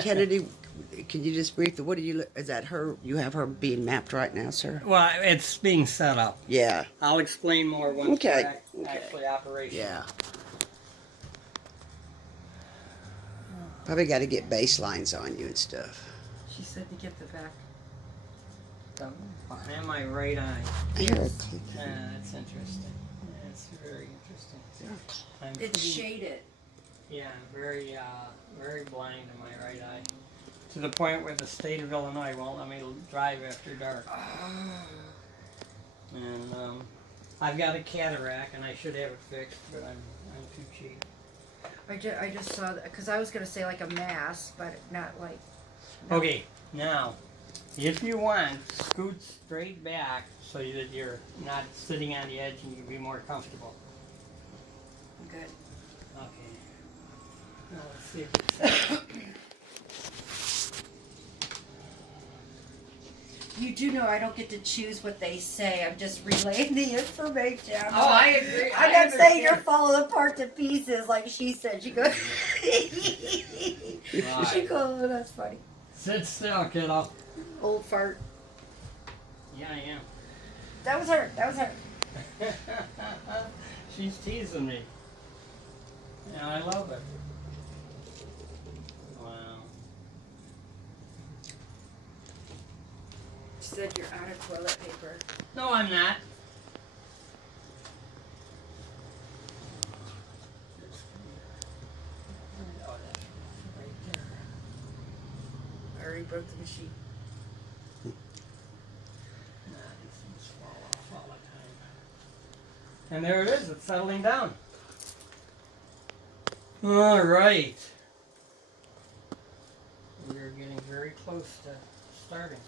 Kennedy, can you just brief the, what do you, is that her, you have her being mapped right now, sir? Well, it's being set up. Yeah. I'll explain more once Okay. we're actually operational. Yeah. Probably got to get baselines on you and stuff. She said to get the back. Behind my right eye. I hear a click. Yeah, that's interesting. Yeah, it's very interesting. It's shaded. Yeah, very, very blind in my right eye. To the point where the state of Illinois won't let me drive after dark. And I've got a cataract, and I should have it fixed, but I'm too cheap. I just saw that because I was gonna say like a mass, but not like. No. Okay, now, if you want, scoot straight back so that you're not sitting on the edge and you can be more comfortable. Good. Okay. Now let's see if it's... You do know I don't get to choose what they say. I'm just relaying the information. Oh, I agree. I'm not saying you're falling apart to pieces like she said. She goes. Right. She goes. Oh, that's funny. Sit still, kiddo. Old fart. Yeah, I am. That was her. That was her. She's teasing me. Yeah, I love it. Wow. She said you're out of toilet paper. No, I'm not. Oh, that's right there. I already broke the machine. Nah, these things fall off all the time. And there it is. It's settling down. All right. We're getting very close to starting.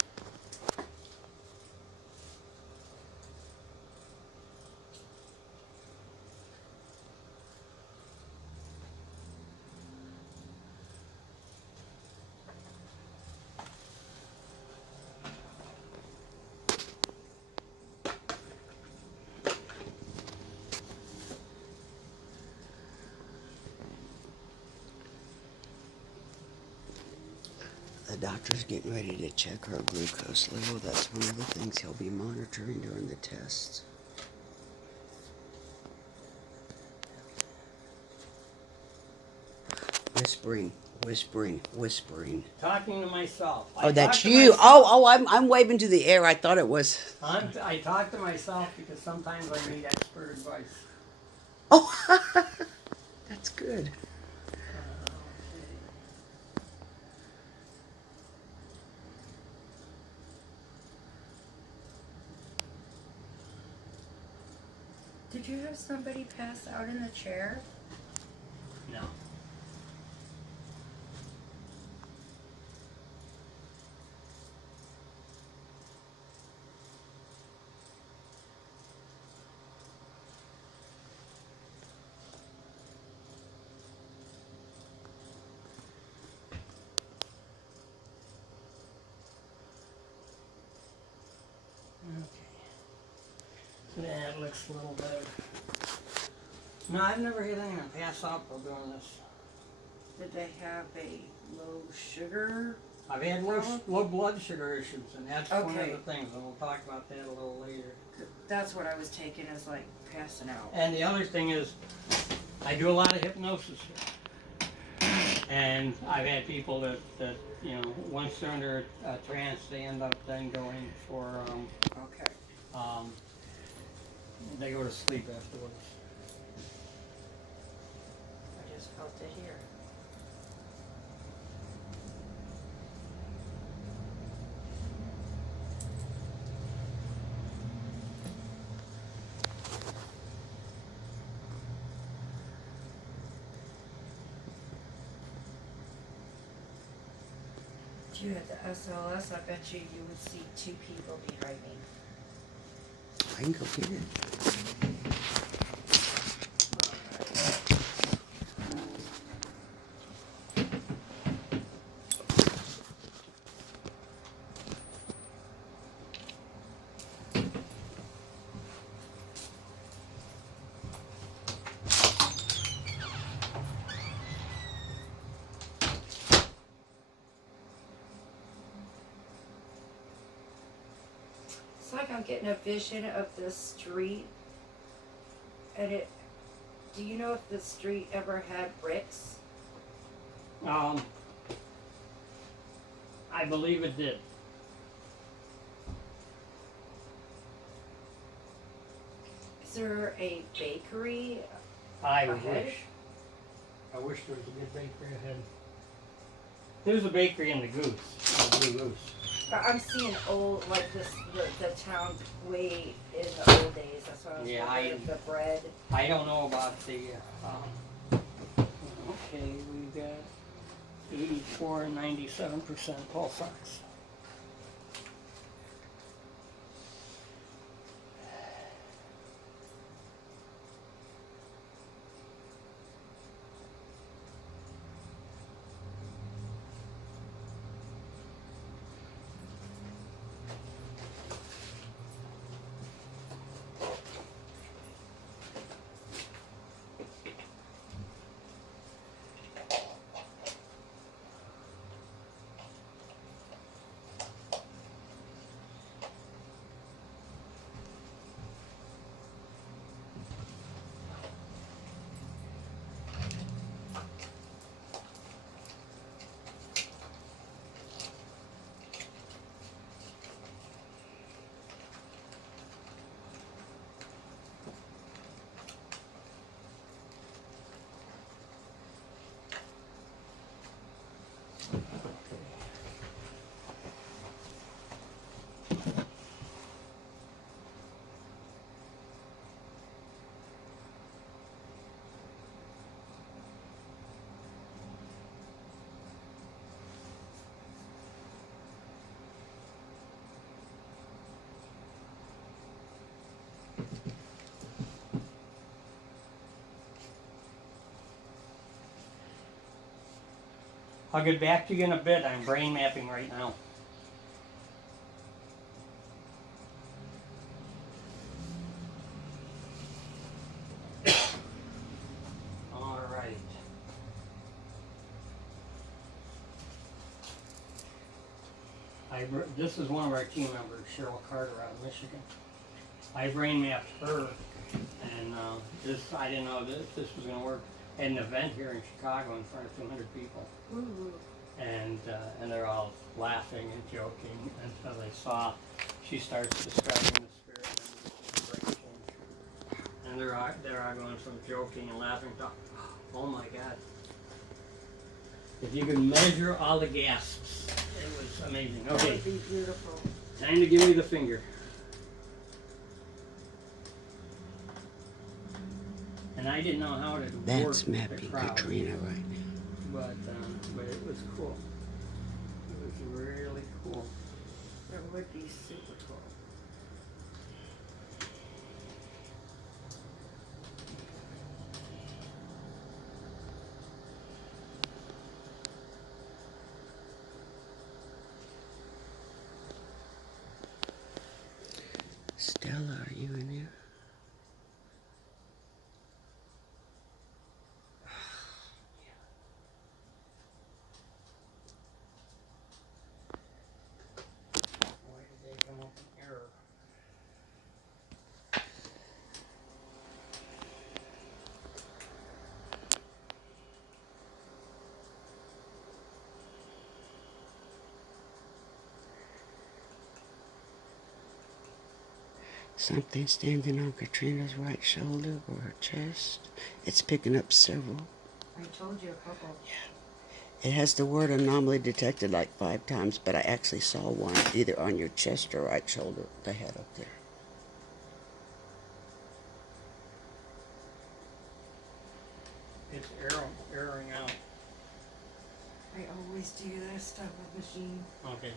The doctor's getting ready to check her glucose level. That's one of the things he'll be monitoring during the tests. Whispering, whispering, whispering. Talking to myself. Oh, that's you. Oh, I'm waving to the air. I thought it was. I talk to myself because sometimes I need expert advice. Oh, that's good. Did you have somebody pass out in the chair? No. That looks a little better. No, I've never had anyone pass out while doing this. Did they have a low sugar? I've had low blood sugar issues, and that's one of Okay. the things, and we'll talk about that a little later. That's what I was taking as like passing out. And the other thing is, I do a lot of hypnosis here. And I've had people that you know, once they're under a trance, they end up then going for, Okay. they go to sleep afterwards. I just felt it here. If you had the SLS, I bet you would see two people behind me. I can go get it. It's like I'm getting a vision of the street, and it. Do you know if the street ever had bricks? I believe it did. Is there a bakery? I Ahead? wish. I wish there was a good bakery ahead. There's a bakery in the Goose, Blue Goose. But I'm seeing old, like this, the town way in the old days. That's what I was Yeah, wondering if the bread. I don't know about the, okay, we got 84 and 97% pulse ox. I'll get back to you in a bit. I'm brain mapping right now. All right. This is one of our team members, Cheryl Carter out of Michigan. I brain mapped her, and I didn't know this was going to work. I had an event here in Chicago in front of 200 people. Ooh. And they're all laughing and joking until they saw she starts describing the spirit and the brain change. And they're all going from joking and laughing to, oh my God. If you could measure all the gasps, it was amazing. That Okay, would be beautiful. time to give me the finger. And I didn't know how to work That's the mapping crowd. Katrina right now. But it was cool. It was really cool. It would be super cool. Stella, are you in there? Why did they come up with error? Something standing on Katrina's right shoulder or her chest. It's picking up several. I told you a couple. It has the word anomaly detected like 5 times, but I actually saw one either on your chest or right shoulder, the head up there. It's erroring out. I always do that stuff with machine. Okay.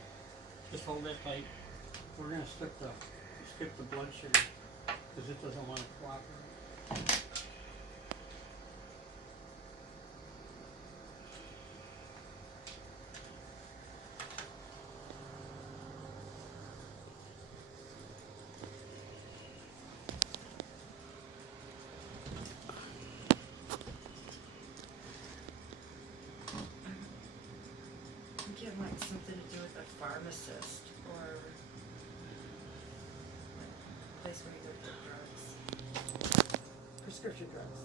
Just hold that tight. We're gonna skip the blood sugar because it doesn't want to cooperate. I'm getting like something to do with a pharmacist or place where you go to get drugs. Prescription drugs.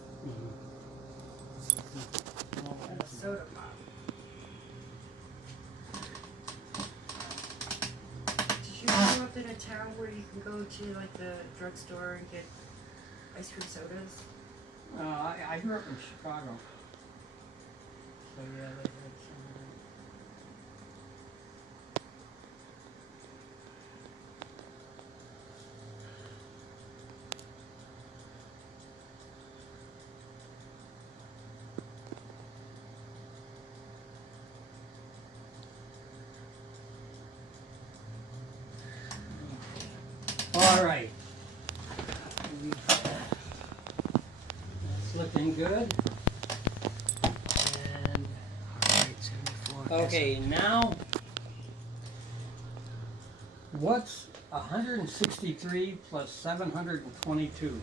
And a soda pop. Did you grow up in a town where you can go to like the drugstore and get ice cream sodas? I grew up in Chicago. So yeah, they had some. All right. That's looking good. And Alright, 74. okay, now what's 163 plus 722?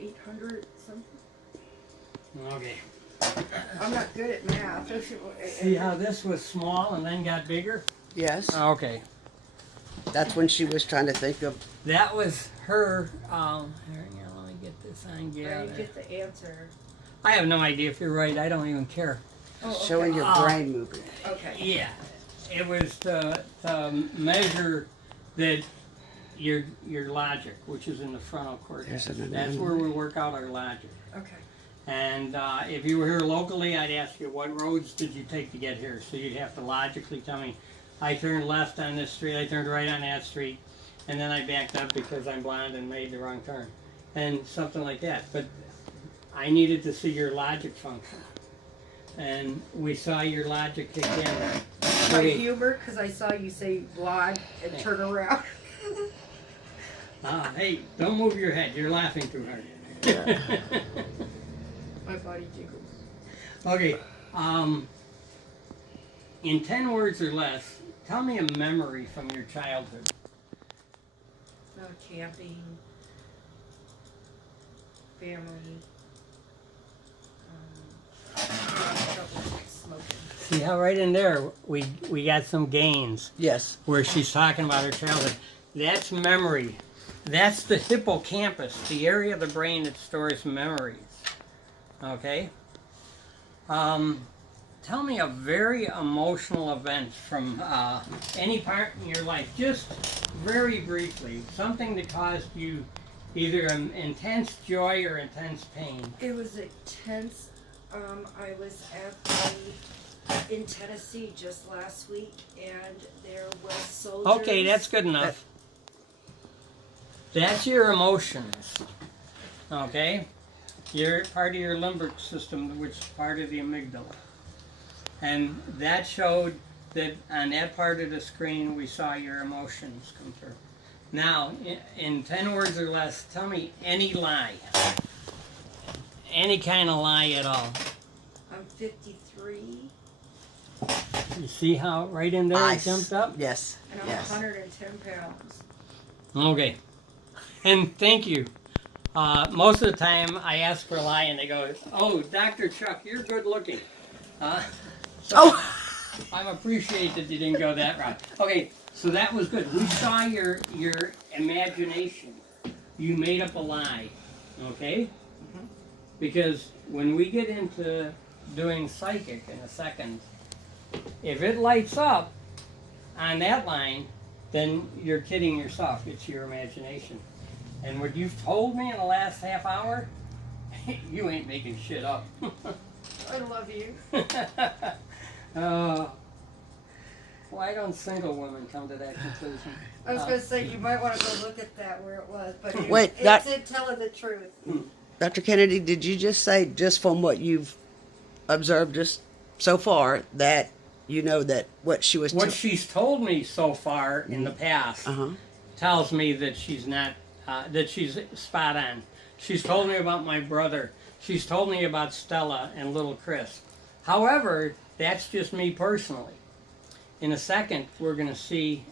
800 something. Okay. I'm not good at math. See how this was small and then got bigger? Yes, Okay. that's when she was trying to think of. That was her. Here, let me get this on. I Yeah. didn't get the answer. I have no idea if you're right. I don't even care. Oh, okay. Showing your brain moving. Okay. Yeah. It was to measure that your logic, which is in the frontal cortex. There's an That's where we work out our logic. Okay. And if you were here locally, I'd ask you, what roads did you take to get here? So you'd have to logically tell me, I turned left on this street, I turned right on that street, and then I backed up because I'm blind and made the wrong turn. And something like that. But I needed to see your logic function. And we saw your logic kick in. My Okay. humor, because I saw you say blog and turn around. Hey, don't move your head. You're laughing too hard. My body jiggles. Okay, in 10 words or less, tell me a memory from your childhood. Camping, family, smoking. See how right in there we got some gains Yes. where she's talking about her childhood. That's memory. That's the hippocampus, the area of the brain that stores memories. Okay? Tell me a very emotional event from any part in your life, just very briefly. Something that caused you either intense joy or intense pain. It was intense. I was in Tennessee just last week, and there was soldiers. Okay, that's good enough. That's your emotions. Okay? You're part of your limbic system, which is part of the amygdala. And that showed that on that part of the screen we saw your emotions come through. Now, in 10 words or less, tell me any lie. Any kind of lie at all. I'm 53, You see how right in there it jumped up? Yes. and I'm Yes. 110 pounds. Okay. And thank you. Most of the time I ask for a lie and they go, oh, Dr. Chuck, you're good looking. So I appreciate that you didn't go that route. Okay, so that was good. We saw your imagination. You made up a lie, okay? Mm-hmm. Because when we get into doing psychic in a second, if it lights up on that line, then you're kidding yourself. It's your imagination. And what you've told me in the last half hour, you ain't making shit up. I love you. Why don't single women come to that conclusion? I was going to say, you might want to go look at that where it was, but Wait, it's in telling the truth. Dr. Kennedy, did you just say, just from what you've observed just so far, that you know that what she was What she's told me so far in the past tells me that she's not, that she's spot on. She's told me about my brother. She's told me about Stella and little Chris. However, that's just me personally. In a second, we're going to see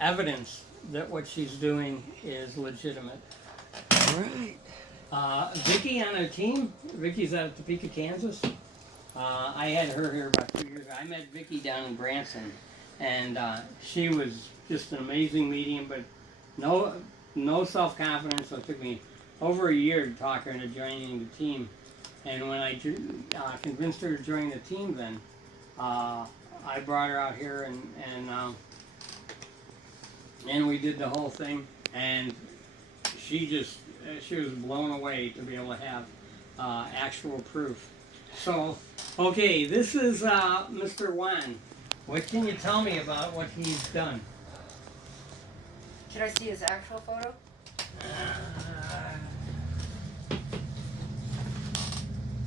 evidence that what she's doing is legitimate. Right. Vicki on her team. Vicki's out of Topeka, Kansas. I had her here about 2 years ago. I met Vicki down in Branson, and she was just an amazing medium, but no self-confidence. So it took me over a year to talk her into joining the team. And when I convinced her to join the team, then I brought her out here, and we did the whole thing. And she was blown away to be able to have actual proof. So, okay, this is Mr. Wan. What can you tell me about what he's done? Can I see his actual photo?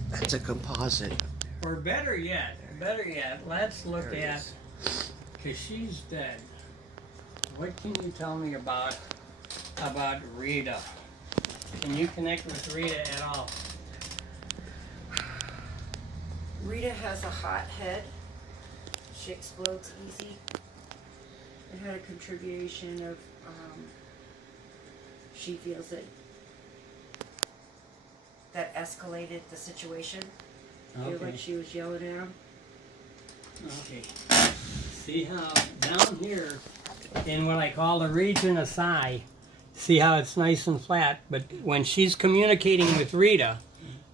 That's a composite. Or better yet, let's look at, because she's dead. What can you tell me about Rita? Can you connect with Rita at all? Rita has a hot head. She explodes easy. It had a contribution of, she feels that escalated the situation. I feel like she was yelling at him. Okay. See how down here in what I call the region of psi, see how it's nice and flat, but when she's communicating with Rita,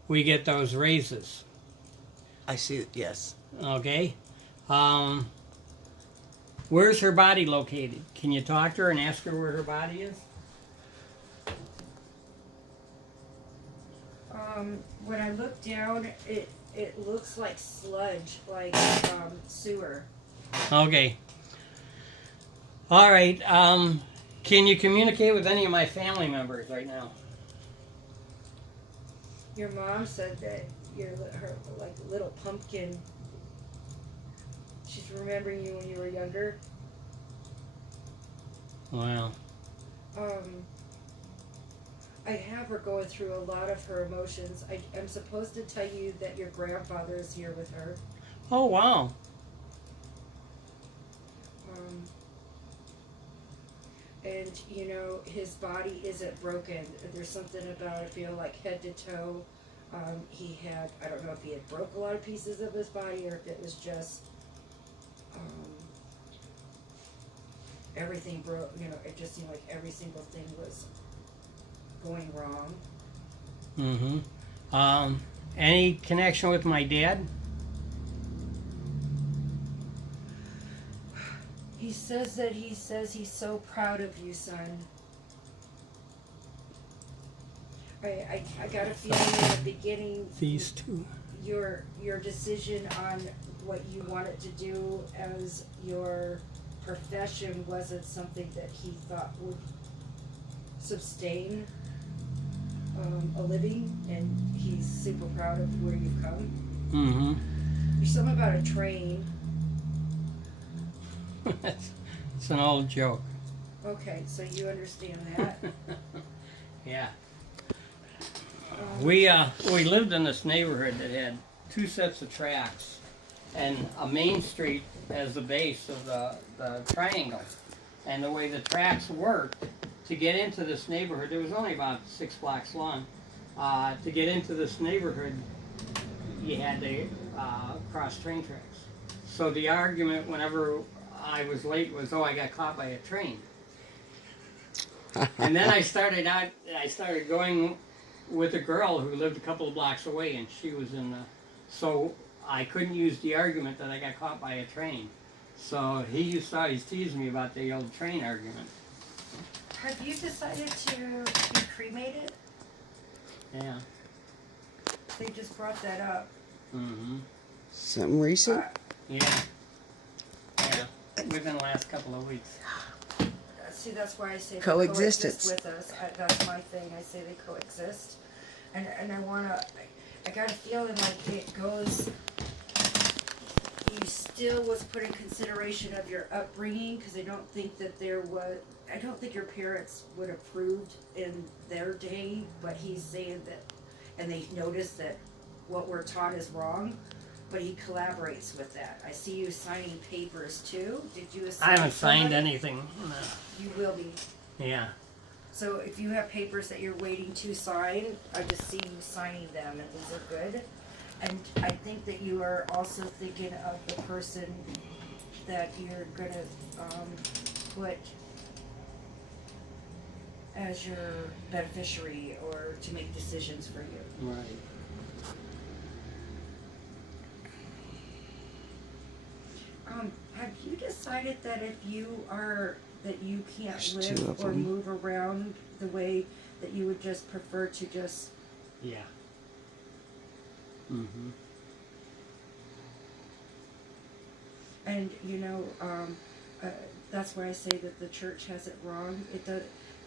we get those raises. I see. Yes. Okay. Where's her body located? Can you talk to her and ask her where her body is? When I look down, it looks like sludge, like sewer. Okay. All right. Can you communicate with any of my family members right now? Your mom said that you're her like little pumpkin. She's remembering you when you were younger. Wow. I have her going through a lot of her emotions. I'm supposed to tell you that your grandfather is here with her. Oh, wow. And, you know, his body isn't broken. There's something about, I feel like head to toe. He had, I don't know if he had broke a lot of pieces of his body or if it was just everything broke. You know, it just seemed like every single thing was going wrong. Mm-hmm. Any connection with my dad? He says he's so proud of you, son. I got a feeling in the beginning These two. your decision on what you wanted to do as your profession wasn't something that he thought would sustain a living, and he's super proud of where you've come. Mm-hmm. There's something about a train. It's an old joke. Okay, so you understand that. Yeah. We lived in this neighborhood that had two sets of tracks and a main street as the base of the triangle. And the way the tracks worked, to get into this neighborhood, it was only about 6 blocks long. To get into this neighborhood, you had to cross train tracks. So the argument whenever I was late was, oh, I got caught by a train. And then I started going with a girl who lived a couple of blocks away, and she was in the, so I couldn't use the argument that I got caught by a train. So he thought he's teasing me about the old train argument. Have you decided to be cremated? Yeah. They just brought that up. Mm-hmm. Something recent? Yeah. Yeah. Within the last couple of weeks. See, that's why I say they Coexistence. coexist with us. That's my thing. I say they coexist, and I wanna. I got a feeling like it goes. You still was put in consideration of your upbringing, because I don't think that there was. I don't think your parents would have approved in their day, but he's saying that, and they noticed that what we're taught is wrong. But he collaborates with that. I see you signing papers too. Did you assign I haven't signed somebody? anything. No. You will be. Yeah. So if you have papers that you're waiting to sign, I just see you signing them, and these are good. And I think that you are also thinking of the person that you're gonna, put as your beneficiary or to make decisions for you. Right. Have you decided that if you are, that you can't There's two live of or them. move around the way that you would just prefer to just, Yeah. Mm-hmm. and you know, that's why I say that the church has it wrong.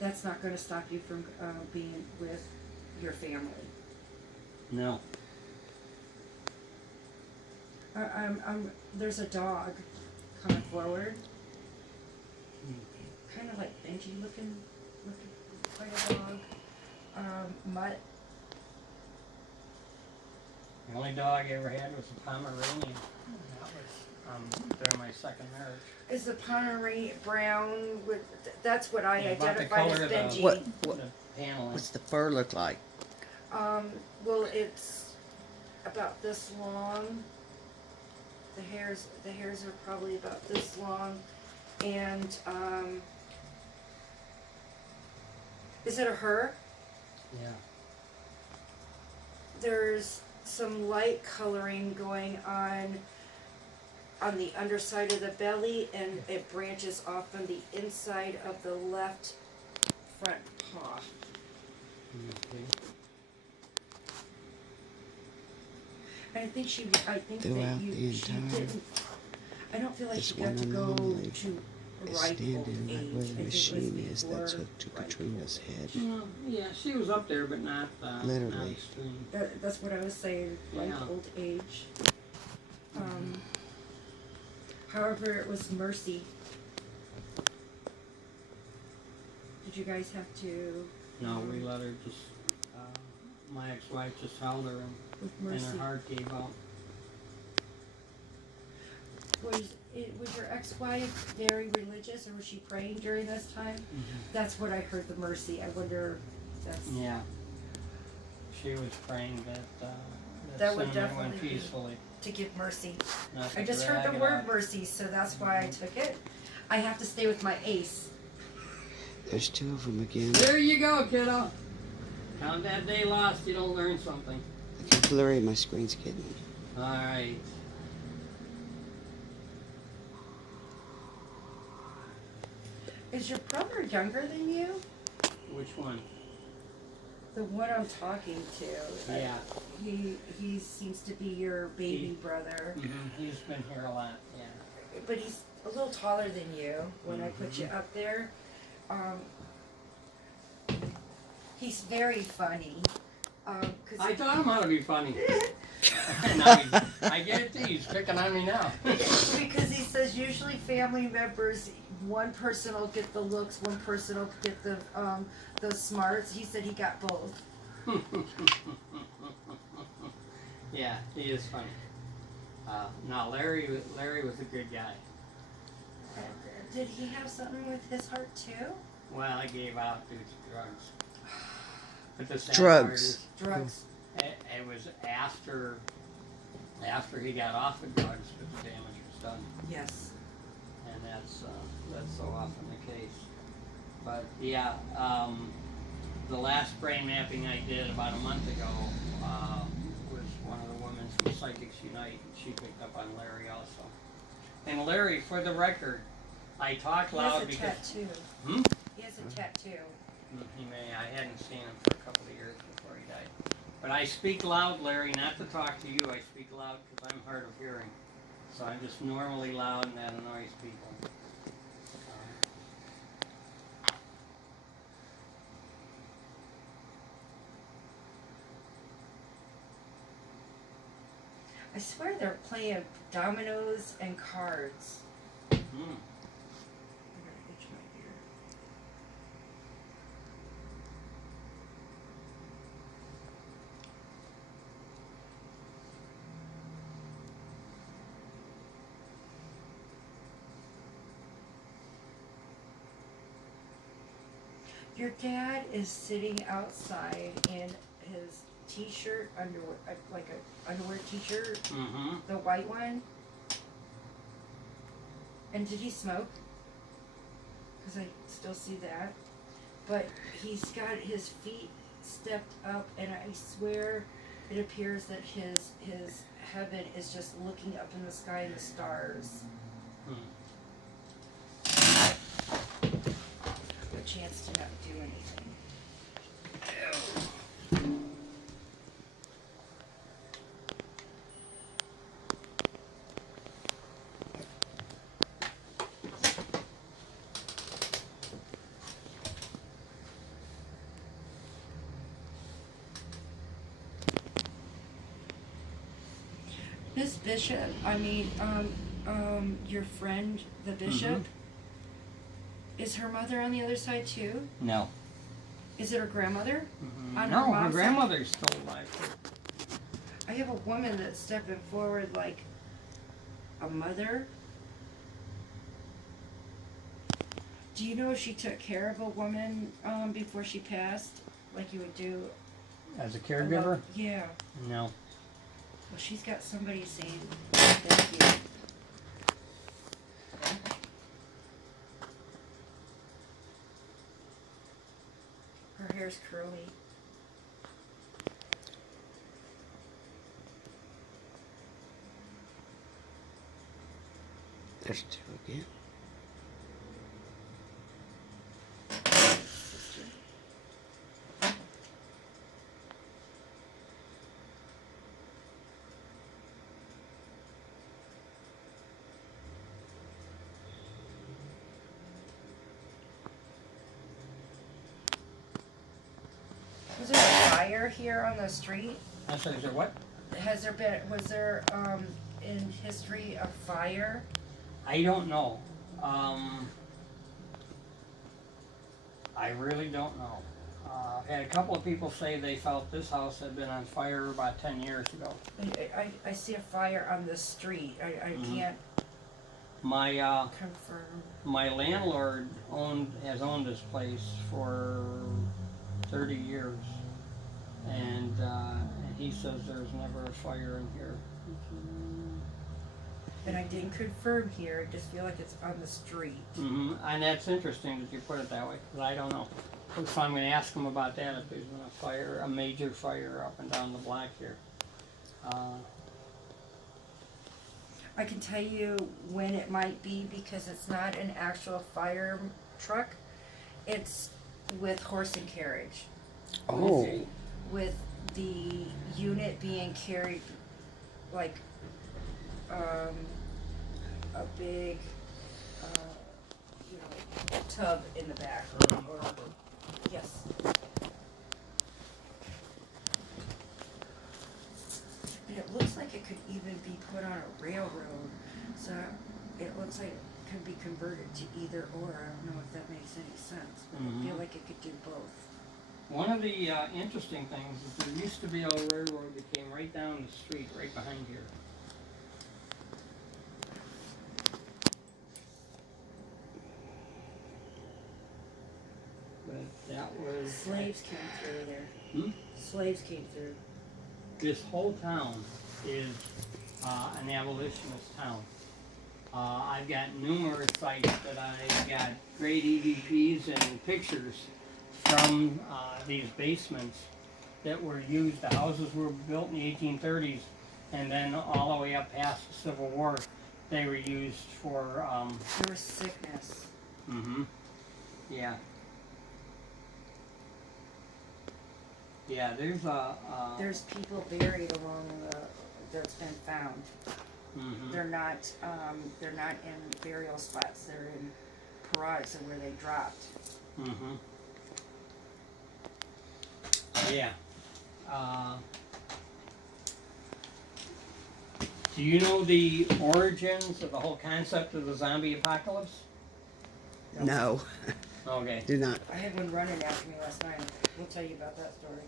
That's not gonna stop you from, being with your family. No. There's a dog coming forward. Kind of like Benji looking like a dog. Mutt. The only dog I ever had was a Pomeranian. That was during my second marriage. Is the Pomeranian brown with? That's what I Yeah, about the identified as color of the- Benji. What The paneling. what's the fur look like? Well, it's about this long. The hairs are probably about this long, and is it a her? Yeah. There's some light coloring going on the underside of the belly, and it branches off on the inside of the left front paw. Okay. And I think Throughout that the she entire- didn't. I don't feel like This she got one to go anomaly to is ripe old standing right age. where I the think it was machine is before that's hooked to ripe Katrina's head. Well, yeah, she was up there, but not Literally. not extreme. That's what I was saying, ripe Yeah. old age. However, it was Mercy. Did you guys have to? No, we let her just. My ex-wife just held her, With and Mercy. her heart gave out. Was your ex-wife very religious, or was she praying during this time? That's what I heard, the Mercy. I wonder if that's. Yeah. She was praying that That would Cinnamon definitely went be- peacefully. To give mercy. Not to I just drag heard the it word out. mercy, so that's why I took it. I have to stay with my ace. There's two of them again. There you go, kiddo. Count that day lost, you don't learn something. Look how blurry my screen's getting. Alright. Is your brother younger than you? Which one? The one I'm talking to. Yeah. He seems to be your baby brother, He's been here a lot, yeah. but he's a little taller than you. When I put you up there, he's very funny. 'Cause I taught him how to be funny. Now I get it too, he's picking on me now. Because he says usually family members, one person will get the looks, one person will get the smarts. He said he got both. Yeah, he is funny. No, Larry was a good guy. Did he have something with his heart too? Well, I gave out due to drugs. But the sad Drugs. part is, Drugs. it was after he got off of drugs that the damage was done. Yes. And that's so often the case. But yeah, the last brain mapping I did about a month ago was one of the women from Psychics Unite. She picked up on Larry also. And Larry, for the record, I talk He loud has a because tattoo. Hmm? He has a tattoo. He may. I hadn't seen him for a couple of years before he died. But I speak loud, Larry, not to talk to you. I speak loud because I'm hard of hearing. So I'm just normally loud and that annoys people. I swear they're playing dominoes and cards. Hmm. I'm gonna itch my ear. Your dad is sitting outside in his t-shirt, underwear, like a underwear t-shirt, Mm-hmm. the white one. And did he smoke? Because I still see that. But he's got his feet stepped up, and I swear it appears that his heaven is just looking up in the sky and the stars. A chance to not do anything. Miss Bishop, your friend, the bishop, is her mother on the other side too? No. Is it her grandmother? On No, her mom's side? grandmother's still alive. I have a woman that's stepping forward like a mother. Do you know if she took care of a woman before she passed, like you would do? As a caregiver? Yeah. No. Well, she's got somebody saying thank you. Her hair's curly. There's two again. Was there a fire here on the street? I said, is there what? Was there in history a fire? I don't know. I really don't know. I had a couple of people say they felt this house had been on fire about 10 years ago. I see a fire on the street. I can't My confirm. my landlord has owned this place for 30 years, and he says there's never a fire in here. And I didn't confirm here. I just feel like it's on the street. And that's interesting that you put it that way, because I don't know. So I'm going to ask him about that, if there's been a fire, a major fire up and down the block here. I can tell you when it might be because it's not an actual fire truck. It's with horse and carriage. Oh, With the unit being carried like a big tub in the back. Or yes. And it looks like it could even be put on a railroad, so it looks like it could be converted to either or. I don't know if that makes any sense, but I feel like it could do both. One of the interesting things is there used to be a railroad that came right down the street, right behind here. But that was... Slaves came through there. Slaves came through. This whole town is an abolitionist town. I've got numerous sites that I got great EVPs and pictures from these basements that were used. The houses were built in the 1830s, and then all the way up past the Civil War, they were used for... There was sickness. Yeah. Yeah, there's a... There's people buried along that's been found. They're not in burial spots. They're in parades of where they dropped. Yeah. Do you know the origins of the whole concept of the zombie apocalypse? no, Okay. do not. I had one running after me last night. We'll tell you about that story.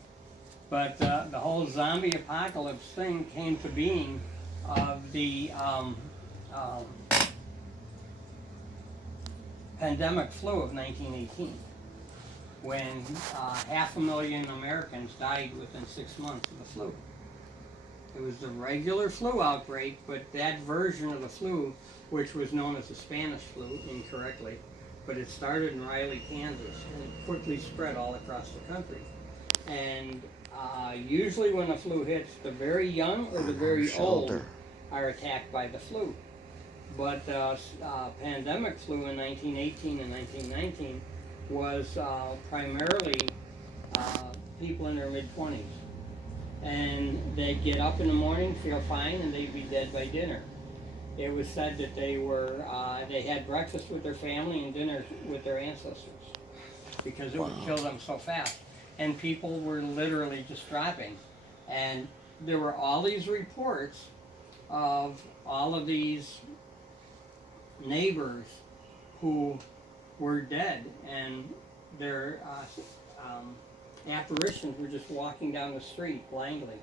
But the whole zombie apocalypse thing came to being of the pandemic flu of 1918. when 500,000 Americans died within 6 months of the flu. It was the regular flu outbreak, but that version of the flu, which was known as the Spanish flu incorrectly, but it started in Riley, Kansas, and it quickly spread all across the country. And usually when the flu hits, the very young or the very old are attacked by the flu. But pandemic flu in 1918 and 1919 was primarily people in their mid-20s. And they'd get up in the morning, feel fine, and they'd be dead by dinner. It was said that they had breakfast with their family and dinner with their ancestors because it would kill them so fast. And people were literally just dropping. And there were all these reports of all of these neighbors who were dead, and their apparitions were just walking down the street blindly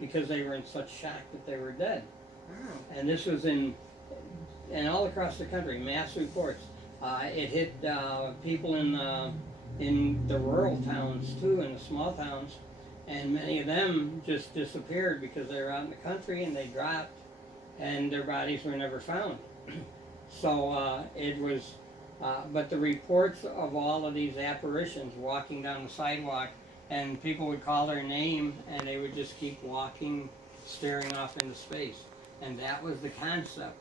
because they were in such shock that they were dead. And this was and all across the country, mass reports. It hit people in the rural towns too, in the small towns, and many of them just disappeared because they were out in the country and they dropped, and their bodies were never found. So it was, but the reports of all of these apparitions walking down the sidewalk, and people would call their name and they would just keep walking, staring off into space. And that was the concept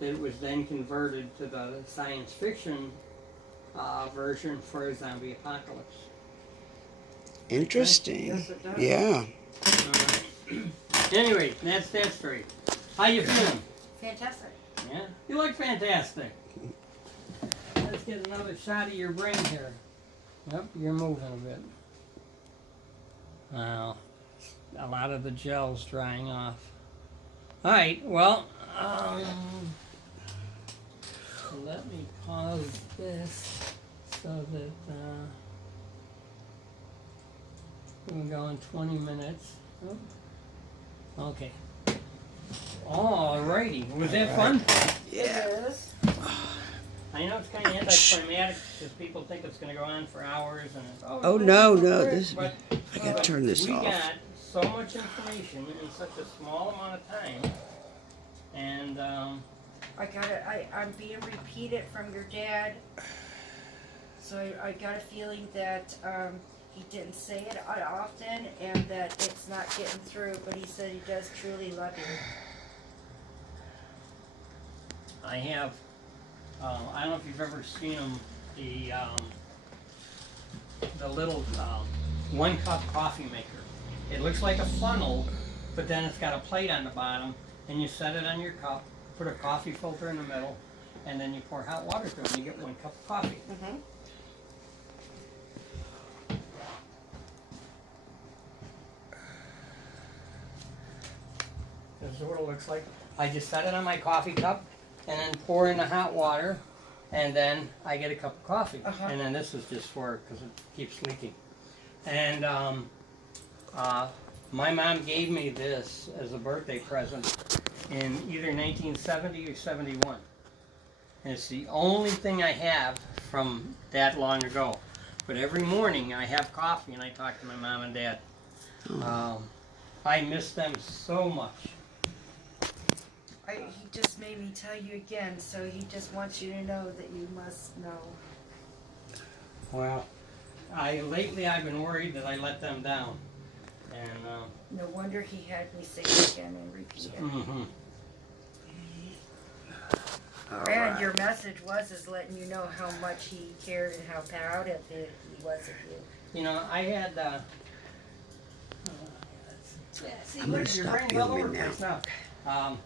that it was then converted to the science fiction version for a zombie apocalypse. Interesting. Yes, it does. Yeah. Anyway, that's that story. How you feeling? Fantastic. Yeah? You look fantastic. Let's get another shot of your brain here. Yep, you're moving a bit. Wow. A lot of the gel's drying off. Alright, well, let me pause this so that we can go in 20 minutes. Oh. Okay. Alrighty. Was that fun? Yeah. It is. I know it's kind of anticlimactic because people think it's going to go on for hours and Oh, no, no, quick, this- but, I gotta turn this off. We got so much information in such a small amount of time, and I'm being repeated from your dad, so I got a feeling that he didn't say it often and that it's not getting through, but he said he does truly love you. I have. I don't know if you've ever seen them. The little 1 cup coffee maker. It looks like a funnel, but then it's got a plate on the bottom, and you set it on your cup, put a coffee filter in the middle, and then you pour hot water to it, and you get 1 cup of coffee. Mm-hmm. This is what it looks like. I just set it on my coffee cup, and then pour in the hot water, and then I get a cup of coffee. Uh-huh. And then this is just for, because it keeps leaking. And my mom gave me this as a birthday present in either 1970 or 71. And it's the only thing I have from that long ago. But every morning I have coffee and I talk to my mom and dad. I miss them so much. He just made me tell you again, so he just wants you to know that you must know. Well, lately I've been worried that I let them down. And No wonder he had me say it again and repeat it. mhm. And your message was letting you know how much he cared and how proud of it he was of you. You know, I had see, I'm gonna your stop brain's all over filming the place now.